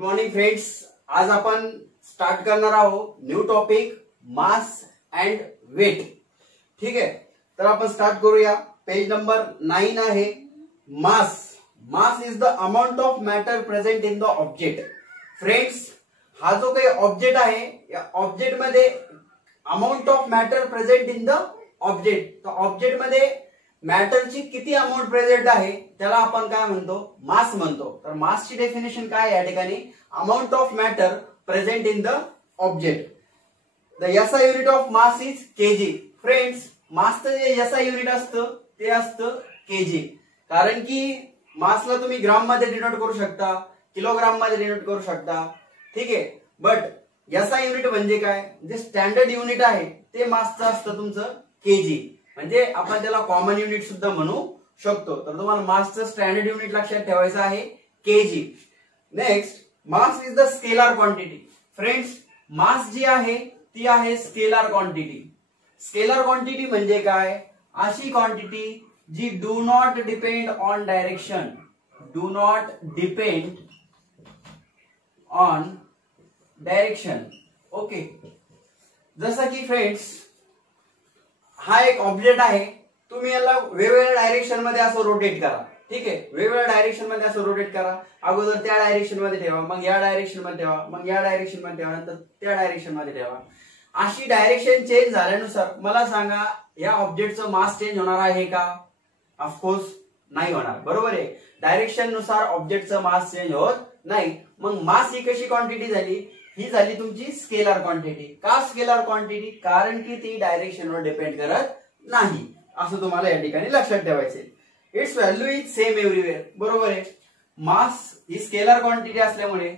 Good morning friends. आज आपण start करणार आहोत new topic mass and weight. ठीक आहे, तर आपण स्टार्ट करूया. पेज नंबर 9 आहे. Mass. Mass is the amount of matter present in the object. Friends, हा जो काही ऑब्जेक्ट आहे या ऑब्जेक्ट मध्ये amount of matter present in the object. तर ऑब्जेक्ट मध्ये मॅटरची किती अमाउंट प्रेझेंट आहे त्याला आपण काय म्हणतो, मास म्हणतो. तर मासची डेफिनेशन काय आहे या ठिकाणी, amount of matter present in the object. The SI unit of mass is KG. Friends, मासचं जे एसआय युनिट असतं ते असतं केजी. कारण की मासला तुम्ही ग्राम मध्ये डिनोट करू शकता, किलोग्राम मध्ये डिनोट करू शकता. ठीक आहे, बट एसआय युनिट म्हणजे काय, जे स्टँडर्ड युनिट आहे ते मासचं असतं तुमचं केजी. म्हणजे आपण त्याला कॉमन युनिट सुद्धा म्हणू शकतो. तर तुम्हाला मासचं स्टँडर्ड युनिट लक्षात ठेवायचं आहे KG. Next, mass is the scalar quantity. Friends, mass जी आहे ती आहे स्केलर क्वांटिटी. स्केलर क्वांटिटी म्हणजे काय, अशी क्वांटिटी जी do not depend on direction. Do not depend on direction. Okay, जसं की फ्रेंड्स, हा एक ऑब्जेक्ट आहे. तुम्ही याला वेगवेगळ्या डायरेक्शन मध्ये असं रोटेट करा. ठीक आहे, वेगवेगळ्या डायरेक्शन मध्ये असं रोटेट करा. अगोदर त्या डायरेक्शन मध्ये ठेवा, मग या डायरेक्शन मध्ये ठेवा, मग या डायरेक्शन मध्ये ठेवा, नंतर त्या डायरेक्शन मध्ये ठेवा. अशी डायरेक्शन चेंज झाल्यानुसार मला सांगा, या ऑब्जेक्टचं मास चेंज होणार आहे का? ऑफकोर्स नाही होणार. बरोबर आहे, डायरेक्शन नुसार ऑब्जेक्टचं मास चेंज होत नाही. मग मास ही कशी क्वांटिटी झाली, ही झाली तुमची स्केलर क्वांटिटी. का स्केलर क्वांटिटी? कारण की ती डायरेक्शनवर डिपेंड करत नाही, असं तुम्हाला या ठिकाणी लक्षात ठेवायचे. It's value is same everywhere. बरोबर आहे, मास ही स्केलर क्वांटिटी असल्यामुळे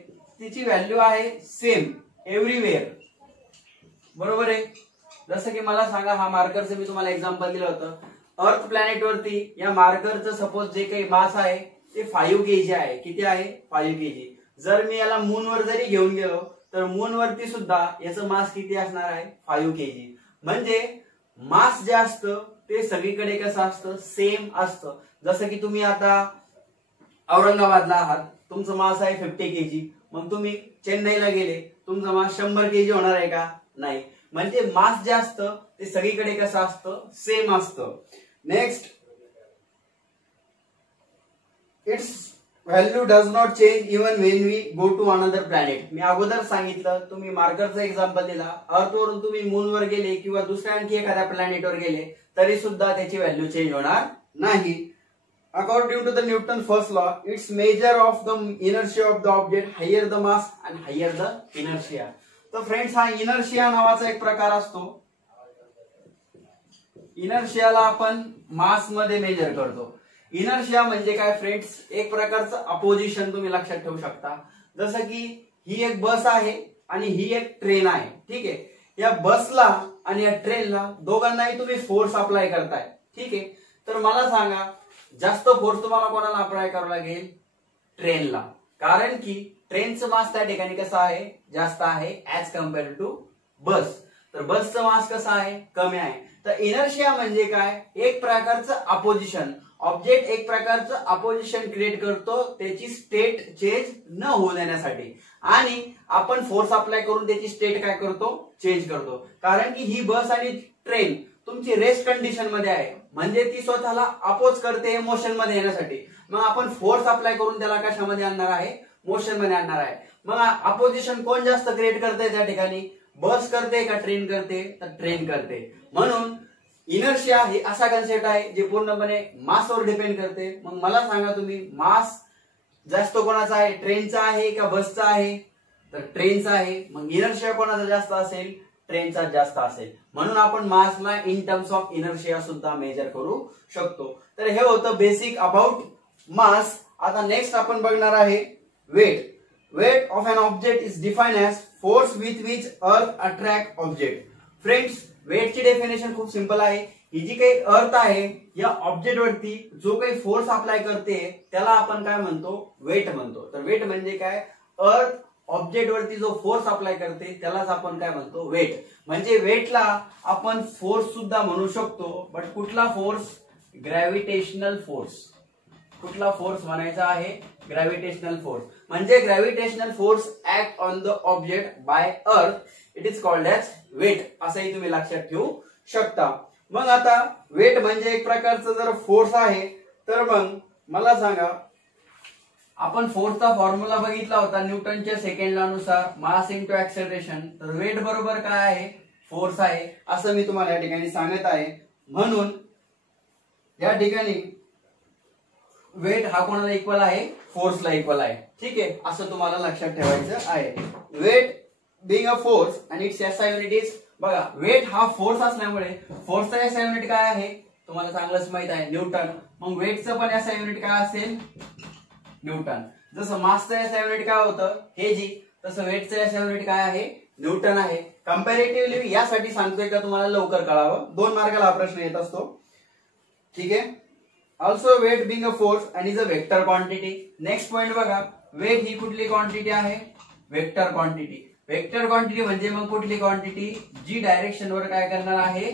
तिची व्हॅल्यू आहे सेम एव्हरीवेअर. बरोबर आहे. जसं की मला सांगा, हा मार्करचं मी तुम्हाला एक्झाम्पल दिलं होतं. अर्थ प्लॅनेट वरती या मार्करचं सपोज जे काही मास आहे ते 5 kg आहे. किती आहे? 5 kg. जर मी याला मूनवर जरी घेऊन गेलो तर मून वरती सुद्धा याचं मास किती असणार आहे? 5 kg. म्हणजे मास जे असतं ते सगळीकडे कसं असतं, सेम असतं. जसं की तुम्ही आता औरंगाबादला आहात, तुमचं मास आहे 50 kg. मग तुम्ही चेन्नईला गेले, तुमचं मास 100 kg होणार आहे का? नाही. म्हणजे मास जे असतं ते सगळीकडे कसं असतं, सेम असतं. Next, its value does not change even when we go to another planet. मी अगोदर सांगितलं, तुम्ही मार्करचं एक्झाम्पल दिला. अर्थवरून तुम्ही मूनवर गेले किंवा दुसऱ्या आणखी एखाद्या प्लॅनेटवर गेले तरी सुद्धा त्याची व्हॅल्यू चेंज होणार नाही. According to the Newton first law, it's measure of the inertia of the object, higher the mass and higher the inertia. तर फ्रेंड्स, हा इनर्शिया नावाचा एक प्रकार असतो. इनर्शियाला आपण मास मध्ये मेजर करतो. इनर्शिया म्हणजे काय फ्रेंड्स, एक प्रकारचं अपोजिशन तुम्ही लक्षात ठेवू शकता. जसं की ही एक बस आहे आणि ही एक ट्रेन आहे. ठीक आहे, या बसला आणि या ट्रेनला दोघांनाही तुम्ही फोर्स अप्लाय करताय. ठीक आहे, तर मला सांगा, जास्त फोर्स तुम्हाला कोणाला अप्लाय करावा लागेल? ट्रेनला. कारण की ट्रेनचं मास त्या ठिकाणी कसं आहे, जास्त आहे ऍज कम्पेअर्ड टू बस. तर बसचं मास कसं आहे, कमी आहे. तर इनर्शिया म्हणजे काय, एक प्रकारचं अपोजिशन. ऑब्जेक्ट एक प्रकारचं अपोजिशन क्रिएट करतो त्याची स्टेट चेंज न होऊ देण्यासाठी, आणि आपण फोर्स अप्लाय करून त्याची स्टेट काय करतो, चेंज करतो. कारण की ही बस आणि ट्रेन तुमची रेस्ट कंडिशन मध्ये आहे, म्हणजे ती स्वतःला अपोज करते मोशन मध्ये येण्यासाठी. मग आपण फोर्स अप्लाय करून त्याला कशामध्ये आणणार आहे, मोशन मध्ये आणणार आहे. मग अपोजिशन कोण जास्त क्रिएट करते त्या ठिकाणी, बस करते का ट्रेन करते? तर ट्रेन करते. म्हणून इनर्शिया ही असा कन्सेप्ट आहे जे पूर्णपणे मासवर डिपेंड करते. मग मला सांगा तुम्ही, मास जास्त कोणाचा आहे, ट्रेनचा आहे का बसचा आहे? तर ट्रेनचा आहे. मग इनर्शिया कोणाचा जास्त असेल? ट्रेनचा जास्त असेल. म्हणून आपण मासला इन टर्म्स ऑफ इनर्शिया सुद्धा मेजर करू शकतो. तर हे होतं बेसिक अबाउट मास. आता नेक्स्ट आपण बघणार आहे weight. Weight of an object is defined as force with which earth attract object. Friends, वेटची डेफिनेशन खूप सिंपल आहे. ही जी काही अर्थ आहे या ऑब्जेक्ट वरती जो काही फोर्स अप्लाय करते त्याला आपण काय म्हणतो, वेट म्हणतो. तर वेट म्हणजे काय, अर्थ ऑब्जेक्ट वरती जो फोर्स अप्लाय करते त्यालाच आपण काय म्हणतो, वेट. म्हणजे वेटला आपण फोर्स सुद्धा म्हणू शकतो. बट कुठला फोर्स? Gravitational force. कुठला फोर्स म्हणायचा आहे? Gravitational force. म्हणजे gravitational force act on the object by earth, it is called as weight, असंही तुम्ही लक्षात ठेवू शकता. मग आता वेट म्हणजे एक प्रकारचं जर फोर्स आहे, तर मग मला सांगा, आपण फोर्सचा फॉर्म्युला बघितला होता न्यूटनच्या सेकंड लॉ नुसार, मास इंटू ऍक्सेलरेशन. तर वेट बरोबर काय आहे, फोर्स आहे, असं मी तुम्हाला या ठिकाणी सांगत आहे. म्हणून या ठिकाणी वेट हा कोणाला इक्वल आहे, फोर्सला इक्वल आहे. ठीक आहे, असं तुम्हाला लक्षात ठेवायचं आहे. वेट बिंग अ फोर्स आणि इट्स एसआय युनिट इज, बघा वेट हा फोर्स असल्यामुळे फोर्सचा एसआय युनिट काय आहे तुम्हाला चांगलंच माहित आहे, न्यूटन. मग वेटचं पण एसआय युनिट काय असेल, न्यूटन. जसं मासचं एसआय युनिट काय होतं, केजी, तसं वेटचं एसआय युनिट काय आहे, न्यूटन आहे. कंपॅरेटिव्हली यासाठी सांगतोय का तुम्हाला लवकर कळावं, 2 मार्काला हा प्रश्न येत असतो. ठीक आहे. Also weight being a force आणि is a vector quantity. Next point बघा, वेट ही कुठली क्वांटिटी आहे, वेक्टर क्वांटिटी. वेक्टर क्वांटिटी म्हणजे मग कुठली क्वांटिटी, जी डायरेक्शनवर काय करणार आहे,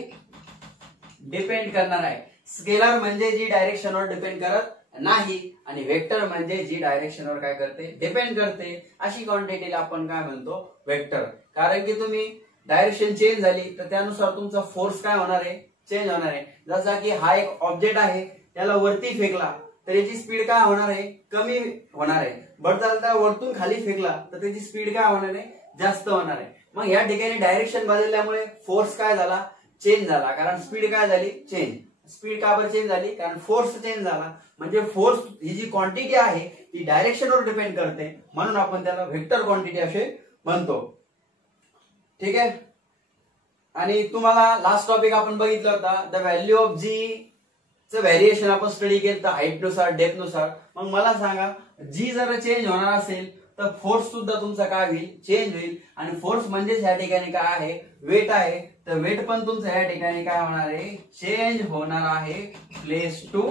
डिपेंड करणार आहे. स्केलर म्हणजे जी डायरेक्शनवर डिपेंड करत नाही आणि वेक्टर म्हणजे जी डायरेक्शनवर काय करते, डिपेंड करते. अशी क्वांटिटीला आपण काय म्हणतो, वेक्टर. कारण की तुम्ही डायरेक्शन चेंज झाली तर त्यानुसार तुमचा फोर्स काय होणार आहे, चेंज होणार आहे. जसा की हा एक ऑब्जेक्ट आहे, त्याला वरती फेकला तर याची स्पीड काय होणार आहे, कमी होणार आहे. बट जर त्या वरतून खाली फेकला तर त्याची स्पीड काय होणार आहे, जास्त होणार आहे. मग या ठिकाणी डायरेक्शन बदलल्यामुळे फोर्स काय झाला, चेंज झाला. कारण स्पीड काय झाली, चेंज. स्पीड का बरं चेंज झाली, कारण फोर्स चेंज झाला. म्हणजे फोर्स ही जी क्वांटिटी आहे ती डायरेक्शनवर डिपेंड करते, म्हणून आपण त्याला व्हेक्टर क्वांटिटी असे म्हणतो. ठीक आहे. आणि तुम्हाला लास्ट टॉपिक आपण बघितला होता, द व्हॅल्यू ऑफ जी चं व्हेरिएशन आपण स्टडी केलं तर हाईट नुसार, डेप्थ नुसार. मग मला सांगा, जी जर चेंज होणार असेल तर फोर्स सुद्धा तुमचा काय होईल, चेंज होईल. आणि फोर्स म्हणजेच या ठिकाणी काय आहे, वेट आहे. तर वेट पण तुमचं या ठिकाणी काय होणार आहे, चेंज होणार आहे प्लेस टू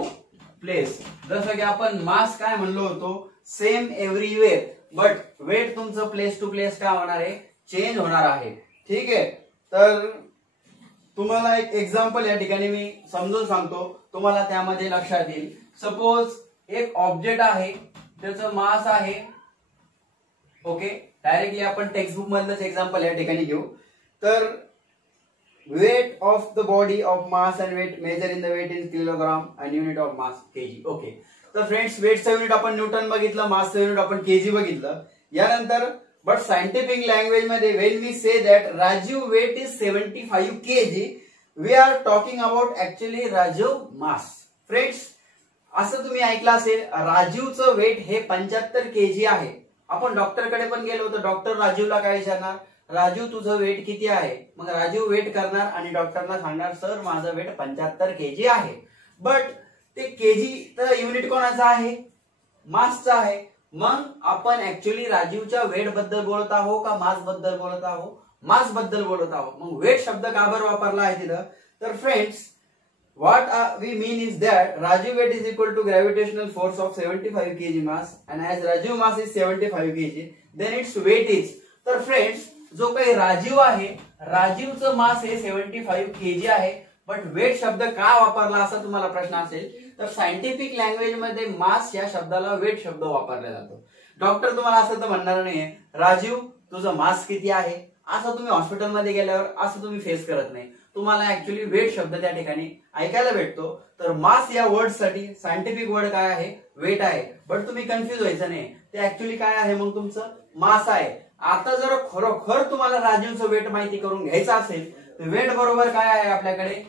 प्लेस. जसं की आपण मास काय म्हणलो होतो, सेम एव्हरीवेअर, बट वेट तुमचं प्लेस टू प्लेस काय होणार आहे, चेंज होणार आहे. ठीक आहे. तर तुम्हाला एक एक्झाम्पल या ठिकाणी मी समजून सांगतो, तुम्हाला त्यामध्ये लक्षात येईल. सपोज एक ऑब्जेक्ट आहे, त्याचं मास आहे, ओके. डायरेक्टली आपण टेक्स्टबुक मधलंच एक्झाम्पल या ठिकाणी घेऊ. तर weight of the body of mass and weight measure in the weight in kilogram and unit of mass kg. Okay. तर फ्रेंड्स, वेटचं युनिट आपण न्यूटन बघितलं, मासचं युनिट आपण केजी बघितलं. यानंतर बट सायंटिफिक लँग्वेज मध्ये when we say that Rajeev weight is 75 kg, we are talking about actually Rajeev mass. Friends, असं तुम्ही ऐकलं असेल, राजीवचं वेट हे 75 kg आहे. आपण डॉक्टरकडे पण गेलो होतो, डॉक्टर राजीवला काय विचारणार, राजीव तुझं वेट किती आहे. मग राजीव वेट करणार आणि डॉक्टरला सांगणार, सर माझं वेट 75 kg आहे. बट ते केजी तर युनिट कोणाचं आहे, मासचं आहे. मग आपण ऍक्च्युअली राजीवच्या वेट बद्दल बोलत आहोत का मास बद्दल बोलत आहोत, मास बद्दल बोलत आहोत. मग वेट शब्द का बरं वापरला आहे तिथं, तर friends what we mean is that Rajiv weight is equal to gravitational force of 75 kg mass, and as Rajiv mass is 75 kg, then its weight is. तर फ्रेंड्स, जो काही राजीव आहे, राजीवचं मास हे 75 kg आहे. बट वेट शब्द का वापरला असा तुम्हाला प्रश्न असेल, तर सायंटिफिक लँग्वेज मध्ये मास या शब्दाला वेट शब्द वापरला जातो. डॉक्टर तुम्हाला असं तर म्हणणार नाहीये, राजीव तुझं मास किती आहे, असं तुम्ही हॉस्पिटलमध्ये गेल्यावर असं तुम्ही फेस करत नाही. तुम्हाला ऍक्च्युअली वेट शब्द त्या ठिकाणी ऐकायला भेटतो. तर मास या वर्ड साठी सायंटिफिक वर्ड काय आहे, वेट आहे. बट तुम्ही कन्फ्युज व्हायचं नाही, ते ऍक्च्युअली काय आहे, मग तुमचं मास आहे. आता जर खरोखर तुम्हाला राजीवचं वेट माहिती करून घ्यायचं असेल तर वेट बरोबर काय आहे आपल्याकडे,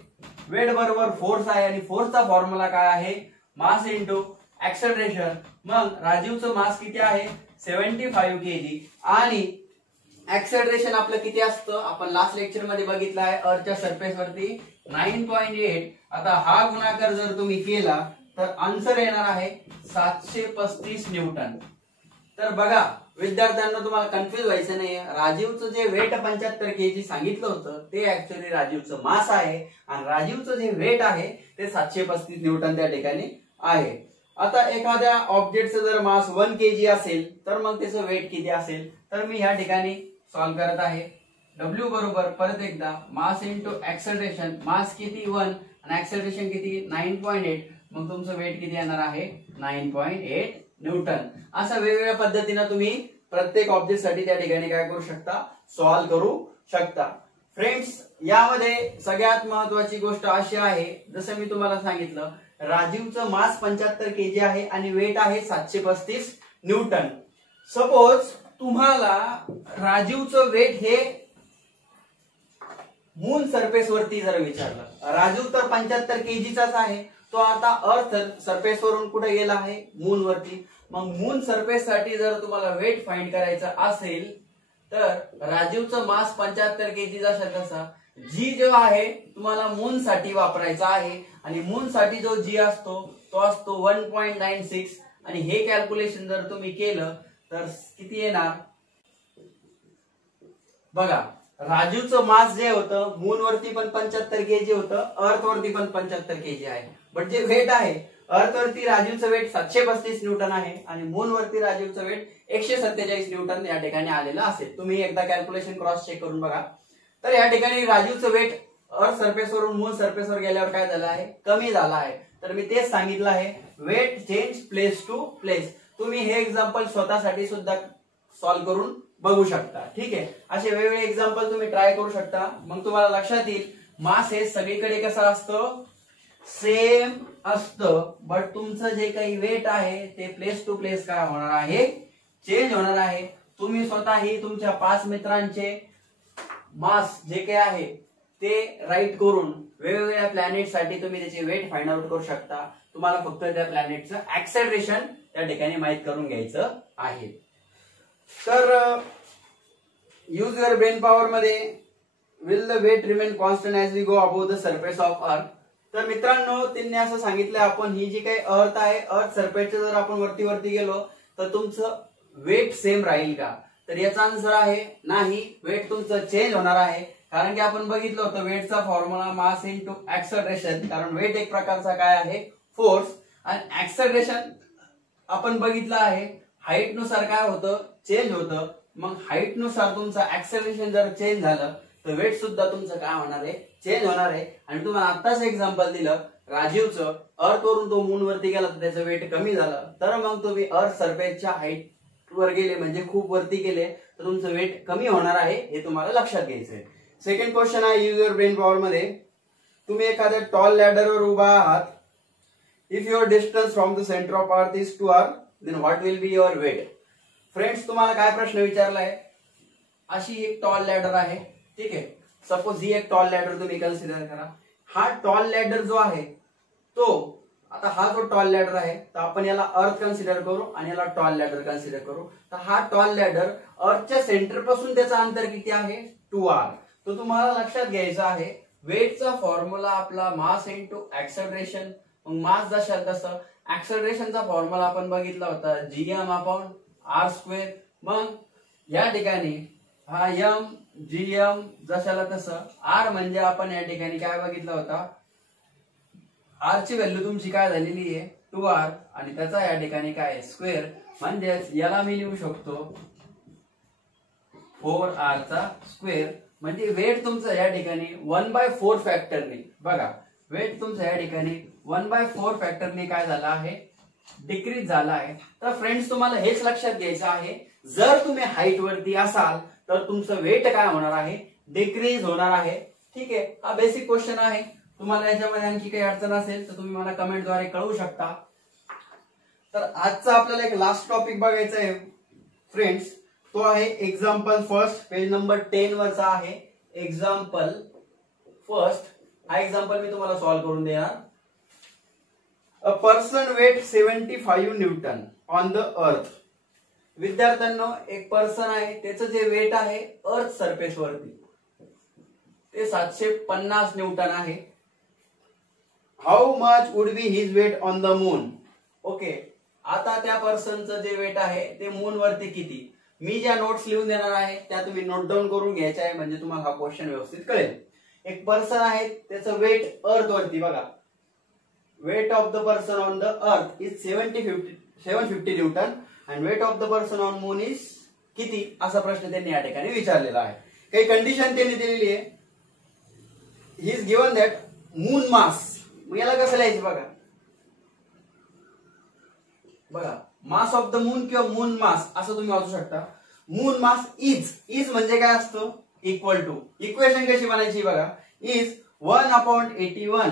वेट बरोबर फोर्स आहे आणि फोर्सचा फॉर्म्युला काय आहे, मास इंटू ऍक्सेलरेशन. मग राजीवचं मास किती आहे, 75 kg आणि ऍक्सेलरेशन आपलं किती असतं, आपण लास्ट लेक्चर मध्ये बघितलं आहे, अर्थच्या सरफेस वरती 9.8. आता हा गुणाकार जर तुम्ही केला तर आन्सर येणार आहे 735 न्यूटन. तर बघा विद्यार्थ्यांना, तुम्हाला कन्फ्युज व्हायचं नाही, राजीवचं जे वेट 75 kg सांगितलं होतं ते ऍक्च्युअली राजीवचं मास आहे आणि राजीवचं जे वेट आहे ते 735 न्यूटन त्या ठिकाणी आहे. आता एखाद्या ऑब्जेक्टचं जर मास 1 kg असेल तर मग त्याचं वेट किती असेल, तर मी या ठिकाणी सॉल्व करत आहे. W बरोबर परत एकदा मास इंटू ऍक्सेलरेशन, मास किती 1 आणि ऍक्सेलरेशन किती 9.8, मग तुमचं वेट किती येणार आहे 9.8 न्यूटन. अशा वेगवेगळ्या पद्धतीने तुम्ही प्रत्येक ऑब्जेक्ट साठी त्या ठिकाणी काय करू शकता, सॉल्व्ह करू शकता. फ्रेंड्स, यामध्ये सगळ्यात महत्वाची गोष्ट अशी आहे, जसं मी तुम्हाला सांगितलं, राजीवचं मास 75 केजी आहे आणि वेट आहे 735 न्यूटन. सपोज तुम्हाला राजीवचं वेट हे मून सरफेस वरती जर विचारलं, राजीव तर 75 केजीचाच आहे, तो आता अर्थ सरफेस वरून कुठे गेला आहे, मून वरती. मग मून सरफेस साठी जर तुम्हाला वेट फाइंड करायचं असेल तर राजीवचं मास 75 केजी तसा जी जो आहे तुम्हाला मून साठी वापरायचा आहे आणि मून साठी जो जी असतो तो असतो 1.96 आणि हे कॅल्क्युलेशन जर तुम्ही केलं तर किती येणार बघा. राजीवचं मास जे होतं मून वरती पण 75 केजी होतं, अर्थ वरती पण 75 केजी आहे, बट जे वेट आहे अर्थ वरती राजीवचं वेट 735 न्यूटन आहे आणि मून वरती राजीवचं वेट 147 न्यूटन या ठिकाणी आलेलं असेल. तुम्ही एकदा कॅल्क्युलेशन क्रॉस चेक करून बघा. तर या ठिकाणी राजीवचं वेट अर्थ सरफेस वरून मून सरफेस वर गेल्यावर काय झालं आहे, कमी झालं आहे. तर मी तेच सांगितलं आहे, weight change place to place. तुम्ही हे एक्झाम्पल स्वतःसाठी सुद्धा सॉल्व्ह करून बघू शकता. ठीक आहे, असे वेगवेगळे एक्झाम्पल तुम्ही ट्राय करू शकता. मग तुम्हाला लक्षात येईल मास हे सगळीकडे कसं असतं, सेम असतं, बट तुमचं जे काही वेट आहे ते प्लेस टू प्लेस काय होणार आहे, चेंज होणार आहे. तुम्ही स्वतःही तुमच्या 5 मित्रांचे मास जे काही आहे ते राईट करून वेगवेगळ्या प्लॅनेट साठी तुम्ही त्याचे वेट फाइंड आउट करू शकता. तुम्हाला फक्त त्या प्लॅनेटचं ऍक्सेलरेशन त्या ठिकाणी माहित करून घ्यायचं आहे. तर यूज युअर ब्रेन पॉवर मध्ये will the weight remain constant as we go above the surface of earth. तर मित्रांनो, त्यांनी असं सांगितलं, आपण ही जी काही अर्थ आहे, अर्थ सरफेसच्या जर आपण वरती वरती गेलो तर तुमचं वेट सेम राहील का, तर याचा आन्सर आहे नाही, वेट तुमचं चेंज होणार आहे. कारण की आपण बघितलं होतं वेटचा फॉर्म्युला मास इंटू ऍक्सलरेशन, कारण वेट एक प्रकारचा काय आहे, फोर्स, आणि ऍक्सलरेशन आपण बघितलं आहे हाईट नुसार काय होतं, चेंज होतं. मग हाईट नुसार तुमचं ऍक्सलरेशन जर चेंज झालं तर वेट सुद्धा तुमचं काय होणार आहे, चेंज होणार आहे. आणि तुम्हाला आत्ताच एक्झाम्पल दिलं राजीवचं, अर्थ वरून तो मून वरती गेला तर त्याचं वेट कमी झालं, तर मग तुम्ही अर्थ सरफेसच्या हाईट वर गेले म्हणजे खूप वरती गेले तर तुमचं वेट कमी होणार आहे, हे तुम्हाला लक्षात घ्यायचंय. सेकंड क्वेश्चन आहे यूज युअर ब्रेन पॉवर मध्ये, तुम्ही एखाद्या टॉल लॅडरवर उभा आहात. If your distance from the centre of earth is 2 r, then what will be your weight. Friends, तुम्हाला काय प्रश्न विचारलाय, अशी एक टॉल लॅडर आहे, ठीक आहे. सपोज ही एक टॉल लॅडर तुम्ही कन्सिडर करा. हा टॉल लॅडर जो आहे तो, आता हा जो टॉल लॅडर आहे तर आपण याला अर्थ कन्सिडर करू आणि याला टॉल लॅडर कन्सिडर करू. तर हा टॉल लॅडर अर्थच्या सेंटर पासून त्याचं अंतर किती आहे, 2 r. तो तुम्हाला लक्षात घ्यायचा आहे, वेटचा फॉर्म्युला आपला मास इंटू ऍक्सलरेशन. मग मास जशा तसं ऍक्सलरेशनचा फॉर्म्युला आपण बघितला होता gm अपॉन r स्क्वेअर. मग या ठिकाणी हा m gm जशाला तसं, r म्हणजे आपण या ठिकाणी काय बघितलं होता, r ची व्हॅल्यू तुमची काय झालेली आहे 2r आणि त्याचा या ठिकाणी काय आहे स्क्वेअर. म्हणजेच याला मी लिहू शकतो 4r चा स्क्वेअर. म्हणजे वेट तुमचं या ठिकाणी 1/4 फॅक्टरने, बघा वेट तुमचं या ठिकाणी 1/4 फॅक्टरने काय झाला आहे, डिक्रीज झाला आहे. तर फ्रेंड्स, तुम्हाला हेच लक्षात घ्यायचं आहे, जर तुम्ही हाईट वरती असाल तर तुमचं वेट काय होणार आहे, डिक्रीज होणार आहे. ठीक आहे, हा बेसिक क्वेश्चन आहे. तुम्हाला याच्यामध्ये आणखी काही अडचण असेल तर तुम्ही मला कमेंटद्वारे कळवू शकता. तर आजचा आपल्याला एक लास्ट टॉपिक बघायचा आहे फ्रेंड्स, तो आहे एक्झाम्पल फर्स्ट, पेज नंबर 10 वरचा आहे. एक्झाम्पल फर्स्ट हा एक्झाम्पल मी तुम्हाला सॉल्व्ह करून देणार. A person weight 75 Newton on the earth. विद्यार्थ्यांनो, एक पर्सन आहे, त्याचं जे वेट आहे अर्थ सरफेस वरती ते 750 न्यूटन आहे. How much would be his weight on the moon. Okay, आता त्या पर्सनचं जे वेट आहे ते मून वरती किती. मी ज्या नोट्स लिहून देणार आहे त्या तुम्ही नोट डाऊन करून घ्यायच्या आहे, म्हणजे तुम्हाला हा क्वेश्चन व्यवस्थित कळेल. एक पर्सन आहे, त्याचं वेट अर्थ वरती, बघा weight of the person on the earth is 750 Newton and weight of the person on moon is किती, असा प्रश्न त्यांनी या ठिकाणी विचारलेला आहे. काही कंडिशन त्यांनी दिलेली आहे. He is given that moon mass. मग याला कसं लिहायचं बघा, मास ऑफ द मून किंवा मून मास असं तुम्ही वाचू शकता. मून मास इज म्हणजे काय असतं, इक्वल टू, इक्वेशन कशी बनायची बघा, is 1/81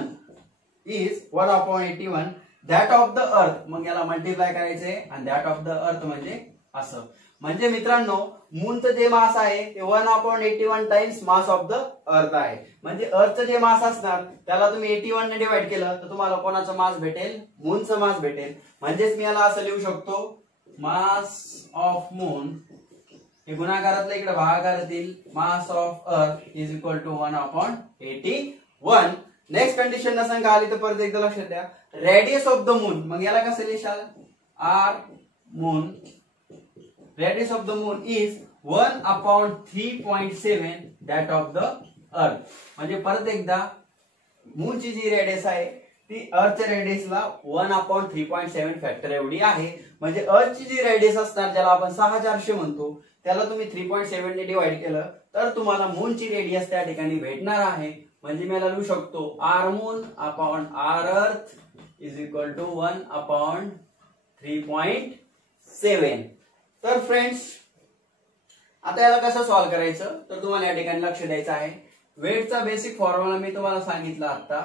is 1/81 that of the अर्थ. मग याला मल्टिप्लाय करायचंय आणि दॅट ऑफ द अर्थ म्हणजे असं. म्हणजे मित्रांनो मूनचं जे मास आहे ते 1/81 टाइम्स मास ऑफ द अर्थ आहे. म्हणजे अर्थचं जे मास असणार त्याला तुम्ही 81 ने डिवाइड केलं तर तुम्हाला कोणाचं मास भेटेल, मूनचं मास भेटेल. म्हणजेच मी याला असं लिहू शकतो, मास ऑफ मून हे गुणाकारातलं इकडे भागाकारातील mass of earth is equal to 1/81. Next condition नसेल का आली तर परत एकदा लक्षात द्या, रेडियस ऑफ द मून. मग याला कसं लिहाल, R moon, radius of the moon is 1/3.7 that of the earth. म्हणजे परत एकदा मूनची जी रेडियस आहे ती अर्थच्या रेडियसला 1/3.7 फॅक्टर एवढी आहे. म्हणजे अर्थची जी रेडियस असणार ज्याला आपण 6400 म्हणतो त्याला तुम्ही 3.7 ने डिवाइड केलं तर तुम्हाला मूनची रेडियस त्या ठिकाणी भेटणार आहे. म्हणजे मी याला लिहू शकतो, R moon upon R earth is equal to 1/3.7. तर फ्रेंड्स आता याला कसं सॉल्व्ह करायचं तर तुम्हाला या ठिकाणी लक्ष द्यायचं आहे. वेटचा बेसिक फॉर्म्युला मी तुम्हाला सांगितला आता.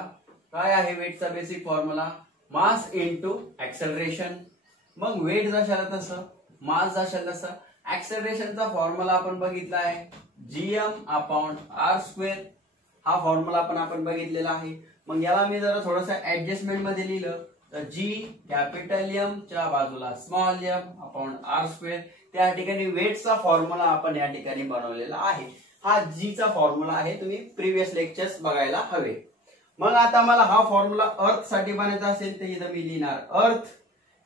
काय आहे वेटचा basic formula, mass into acceleration. मग वेट जशाला तसं, मास जशाला तसं. ऍक्सेलरेशनचा फॉर्म्युला आपण बघितला आहे gm/r². हा फॉर्म्युला आपण बघितलेला आहे. मग याला मी जरा थोडंसं ऍडजस्टमेंट मध्ये लिहिलं तर जी कॅपिटल एम च्या बाजूला स्मॉल एम अपॉन r². त्या ठिकाणी वेटचा फॉर्म्युला आपण या ठिकाणी बनवलेला आहे. हा जी चा फॉर्म्युला आहे, तुम्ही प्रिव्हियस लेक्चर्स बघायला हवे. मग आता मला हा फॉर्म्युला अर्थ साठी बनायचा असेल तर इथं मी लिहिणार अर्थ,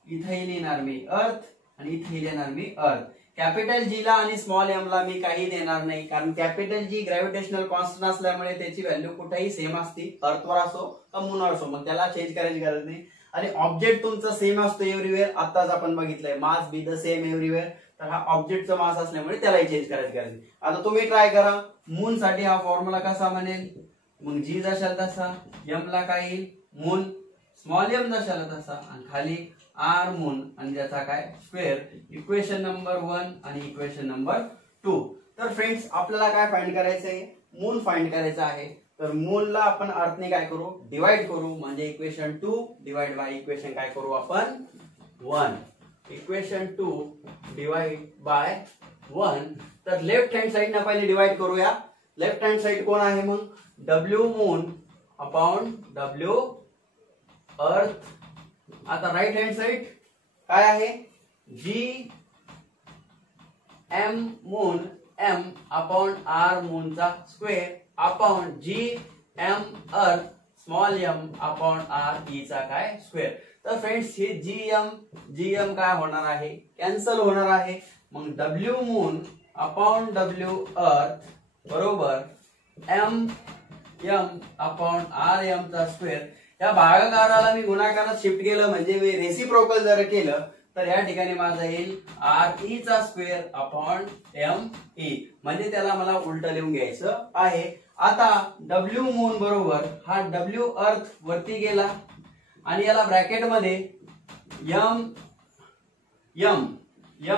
इथंही लिहिणार मी अर्थ आणि इथेही लिहिणार मी अर्थ. कॅपिटल जी ला आणि स्मॉल एम ला मी काही देणार नाही, कारण कॅपिटल जी ग्रॅव्हिटेशनल कॉन्स्टंट असल्यामुळे त्याची व्हॅल्यू कुठेही सेम असते, अर्थवर असो का मूनवर असो, मग त्याला चेंज करायची गरज नाही. आणि ऑब्जेक्ट तुमचा सेम असतो एव्हरीवेअर. आताच आपण बघितलंय mass be the same everywhere. तर हा ऑब्जेक्टचा मास असल्यामुळे त्यालाही चेंज करायची गरज नाही. आता तुम्ही ट्राय करा, मून साठी हा फॉर्म्युला कसा बनेल. मग जी जशाला तसा, एम ला काय येईल मून, स्मॉल एम जशाला तसा आणि खाली आर मून आणि त्याचा काय स्क्वेअर. इक्वेशन नंबर 1 आणि इक्वेशन नंबर 2. तर फ्रेंड्स आपल्याला काय फाइंड करायचं आहे, मून फाइंड करायचं आहे. तर मूनला आपण अर्थने काय करू, डिवाइड करू. म्हणजे इक्वेशन 2 डिवाइड बाय इक्वेशन काय करू आपण 1. Equation 2 divide by 1. तर लेफ्ट हँड साइड ना पहिले डिवाइड करूया. लेफ्ट हँड साइड कोण आहे मग, W मून अपॉन W अर्थ. आता राइट हँड साइड काय आहे, G M moon M upon R मूनचा square upon G M earth small M upon R E चा काय स्क्वेअर. तर फ्रेंड्स हे जी एम काय होणार आहे, कॅन्सल होणार आहे. मग W मून अपॉन W अर्थ बरोबर एम अपॉन आर एम चा स्क्वेअर. या भागाकाराला मी गुणाकारात शिफ्ट केलं म्हणजे मी रेसिप्रोकल जर केलं तर या ठिकाणी माझा येईल आर ई चा स्क्वेअर अपॉन एम ई. म्हणजे त्याला मला उलट लिहून घ्यायचं आहे. आता W मून बरोबर हा W अर्थ वरती गेला आणि याला ब्रॅकेट मध्ये एम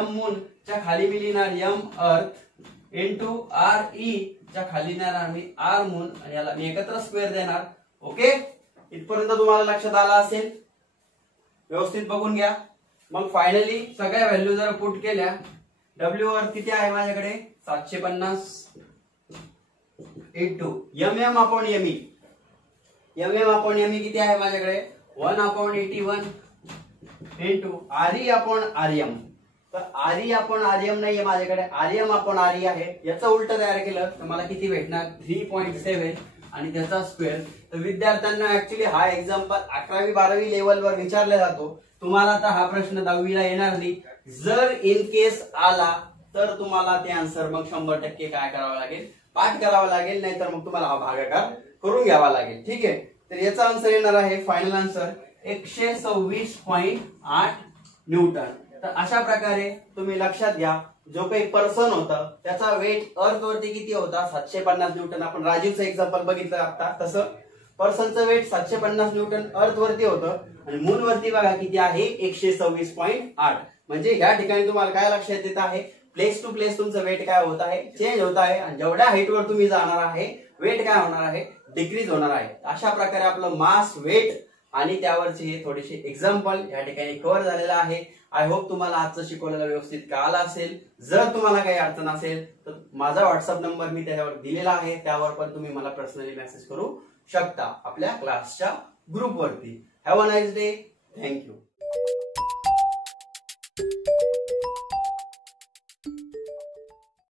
मून च्या खाली मी लिहिणार एम अर्थ इंटू आर ई च्या खाली लिहिणार मी आर मून आणि याला मी एकत्र स्क्वेअर देणार. ओके, इथपर्यंत तुम्हाला लक्षात आला असेल. व्यवस्थित बघून घ्या. मग फायनली सगळ्या व्हॅल्यू जर पुट केल्या, W अर्थ किती आहे माझ्याकडे 750 into M upon M E. M upon M E किती आहे माझ्याकडे 1/81 into R E upon R M. तर R E upon R M नाहीये माझ्याकडे, R M upon R E आहे. याचं उलट तयार केलं तर मला किती भेटणार 3.7 आणि त्याचा स्क्वेअर. तर विद्यार्थ्यांना ऍक्च्युली हा एक्झाम्पल 11वी 12वी लेवलवर विचारला जातो. तुम्हाला तर हा प्रश्न 10वीला येणार नाही. जर इन केस आला तर तुम्हाला ते आन्सर मग 100% काय करावं लागेल, पाठ करावा लागेल. नाहीतर मग तुम्हाला हा भागाकार करून घ्यावा लागेल. ठीक आहे, तर याचा आन्सर येणार आहे फायनल आन्सर 126.8 न्यूटन. तर अशा प्रकारे तुम्ही लक्षात घ्या, जो काही पर्सन होता त्याचा वेट अर्थ वरती किती होता 750 न्यूटन. आपण राजीवचं एक्झाम्पल बघितलं आता तसं. पर्सनचं वेट 750 न्यूटन अर्थ वरती होतं आणि मून वरती बघा किती आहे 126.8. म्हणजे ह्या ठिकाणी तुम्हाला काय लक्षात येत आहे, प्लेस टू प्लेस तुमचं वेट काय होत आहे, चेंज होत आहे आणि जेवढ्या हाईट वर तुम्ही जाणार आहे वेट काय होणार आहे, डिक्रीज होणार आहे. अशा प्रकारे आपलं मास, वेट आणि त्यावरचे हे थोडेसे एक्झाम्पल या ठिकाणी कव्हर झालेलं आहे. आय होप तुम्हाला आजचं शिकवलेलं व्यवस्थित कळालं असेल. जर तुम्हाला काही अडचण असेल तर माझा व्हॉट्सअप नंबर मी त्याच्यावर दिलेला आहे, त्यावर पण तुम्ही मला पर्सनली मेसेज करू शकता आपल्या क्लासच्या ग्रुपवरती. Have a nice day. Thank you.